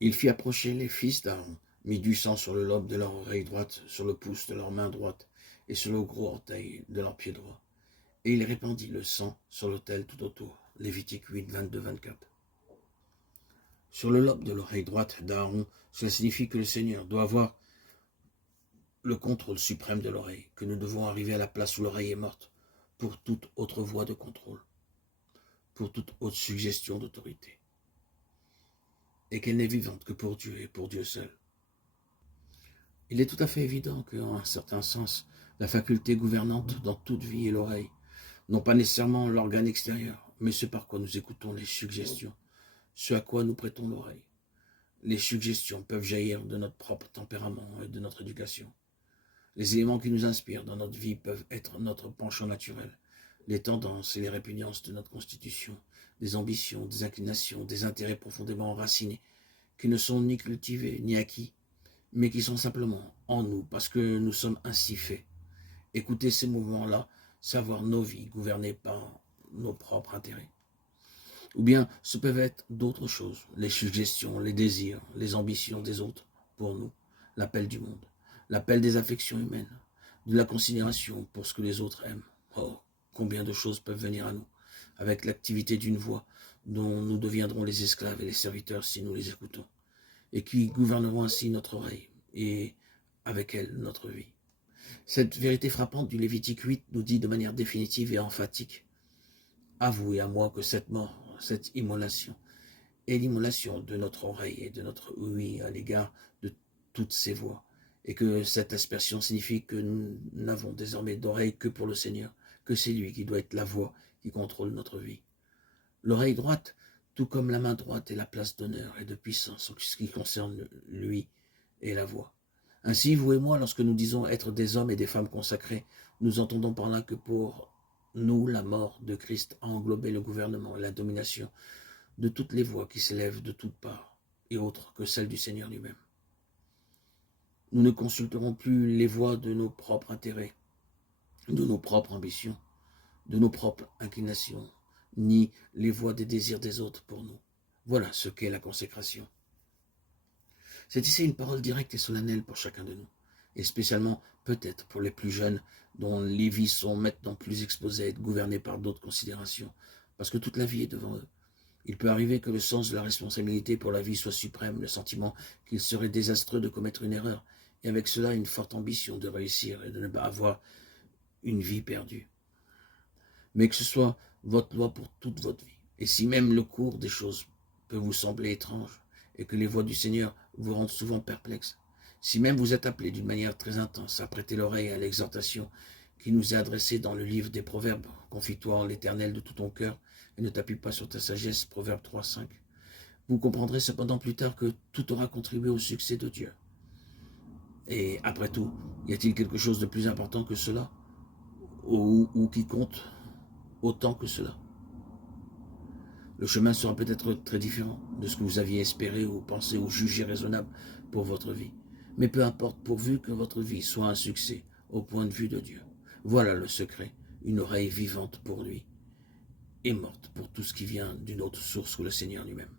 Il fit approcher les fils d'Aaron, mit du sang sur le lobe de leur oreille droite, sur le pouce de leur main droite et sur le gros orteil de leur pied droit. Et il répandit le sang sur l'autel tout autour. Lévitique 8, 22-24. Sur le lobe de l'oreille droite d'Aaron, cela signifie que le Seigneur doit avoir le contrôle suprême de l'oreille, que nous devons arriver à la place où l'oreille est morte pour toute autre voie de contrôle, pour toute autre suggestion d'autorité, et qu'elle n'est vivante que pour Dieu et pour Dieu seul. Il est tout à fait évident qu'en un certain sens, la faculté gouvernante dans toute vie est l'oreille, non pas nécessairement l'organe extérieur, mais ce par quoi nous écoutons les suggestions, ce à quoi nous prêtons l'oreille. Les suggestions peuvent jaillir de notre propre tempérament et de notre éducation. Les éléments qui nous inspirent dans notre vie peuvent être notre penchant naturel, les tendances et les répugnances de notre constitution, des ambitions, des inclinations, des intérêts profondément enracinés, qui ne sont ni cultivés ni acquis, mais qui sont simplement en nous parce que nous sommes ainsi faits. Écouter ces mouvements-là, savoir nos vies gouvernées par nos propres intérêts. Ou bien ce peuvent être d'autres choses, les suggestions, les désirs, les ambitions des autres pour nous, l'appel du monde, l'appel des affections humaines, de la considération pour ce que les autres aiment. Oh, combien de choses peuvent venir à nous, avec l'activité d'une voix dont nous deviendrons les esclaves et les serviteurs si nous les écoutons, et qui gouverneront ainsi notre oreille, et avec elle notre vie. Cette vérité frappante du Lévitique 8 nous dit de manière définitive et emphatique: avouez à moi que cette mort, cette immolation, est l'immolation de notre oreille et de notre oui à l'égard de toutes ces voix, et que cette aspersion signifie que nous n'avons désormais d'oreille que pour le Seigneur, que c'est lui qui doit être la voix qui contrôle notre vie. L'oreille droite, tout comme la main droite, est la place d'honneur et de puissance en ce qui concerne lui et la voix. Ainsi, vous et moi, lorsque nous disons être des hommes et des femmes consacrés, nous entendons par là que pour nous, la mort de Christ a englobé le gouvernement et la domination de toutes les voix qui s'élèvent de toutes parts, et autres que celles du Seigneur lui-même. Nous ne consulterons plus les voix de nos propres intérêts, de nos propres ambitions, de nos propres inclinations, ni les voix des désirs des autres pour nous. Voilà ce qu'est la consécration. C'est ici une parole directe et solennelle pour chacun de nous, et spécialement peut-être pour les plus jeunes dont les vies sont maintenant plus exposées à être gouvernées par d'autres considérations, parce que toute la vie est devant eux. Il peut arriver que le sens de la responsabilité pour la vie soit suprême, le sentiment qu'il serait désastreux de commettre une erreur, et avec cela une forte ambition de réussir et de ne pas avoir une vie perdue. Mais que ce soit votre loi pour toute votre vie, et si même le cours des choses peut vous sembler étrange, et que les voix du Seigneur vous rendent souvent perplexes, si même vous êtes appelé d'une manière très intense à prêter l'oreille à l'exhortation qui nous est adressée dans le livre des Proverbes, confie-toi en l'Éternel de tout ton cœur, et ne t'appuie pas sur ta sagesse, Proverbe 3, 5. Vous comprendrez cependant plus tard que tout aura contribué au succès de Dieu. Et après tout, y a-t-il quelque chose de plus important que cela, ou qui compte autant que cela? Le chemin sera peut-être très différent de ce que vous aviez espéré ou pensé ou jugé raisonnable pour votre vie. Mais peu importe, pourvu que votre vie soit un succès au point de vue de Dieu. Voilà le secret, une oreille vivante pour lui et morte pour tout ce qui vient d'une autre source que le Seigneur lui-même.